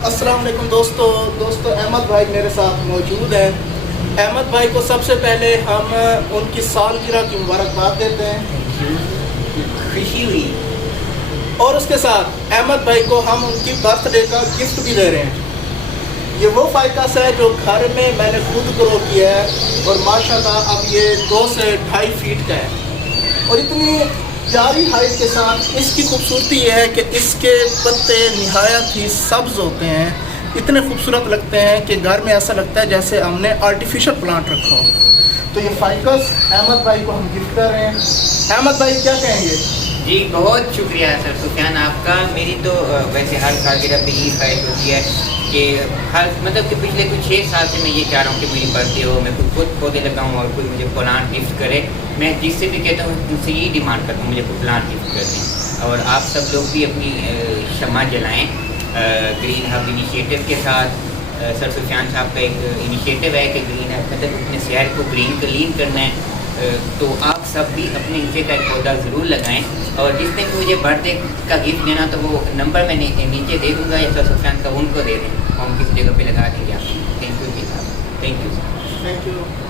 अस्सलाम वालेकुम दोस्तों अहमद भाई मेरे साथ मौजूद हैं। अहमद भाई को सबसे पहले हम उनकी सालगिरह की मुबारकबाद देते हैं, खुशी हुई। और उसके साथ अहमद भाई को हम उनकी बर्थडे का गिफ्ट भी दे रहे हैं। ये वो फाइकस है जो घर में मैंने खुद ग्रो किया है और माशाल्लाह अब ये 2 से 2.5 फीट का है और इतनी प्यारी हाइट के साथ इसकी खूबसूरती ये है कि इसके पत्ते निहायत ही सब्ज होते हैं, इतने खूबसूरत लगते हैं कि घर में ऐसा लगता है जैसे हमने आर्टिफिशियल प्लांट रखा हो। तो ये फाइकस अहमद भाई को हम गिफ्ट कर रहे हैं। अहमद भाई क्या कहेंगे? जी बहुत शुक्रिया सर सुफियान आपका। मेरी तो वैसे हर सालगिरह पे यही ख्वाहिश होती है कि हर मतलब कि पिछले कुछ 6 साल से मैं ये चाह रहा हूँ कि मेरी बर्थडे हो, मैं खुद पौधे लगाऊँ और कोई मुझे प्लांट गिफ्ट करे। मैं जिससे भी कहता हूँ उनसे यही डिमांड करता हूँ मुझे कोई प्लांट गिफ्ट कर दें। और आप सब लोग भी अपनी शम्मा जलाएँ ग्रीन हब इनिशिएटिव के साथ। सर सुफियान साहब का एक इनिशिएटिव है कि ग्रीन हब मतलब अपने शहर को ग्रीन क्लीन करना है। तो आप सब भी अपने नीचे का एक पौधा ज़रूर लगाएं। और जिसने भी मुझे बर्थडे का गिफ्ट देना तो वो नंबर मैं नीचे दे दूँगा या सर सुफियान का उनको दे दें, हम किसी जगह पे लगा देंगे आप। थैंक यू जी साहब, थैंक यू। Thank you.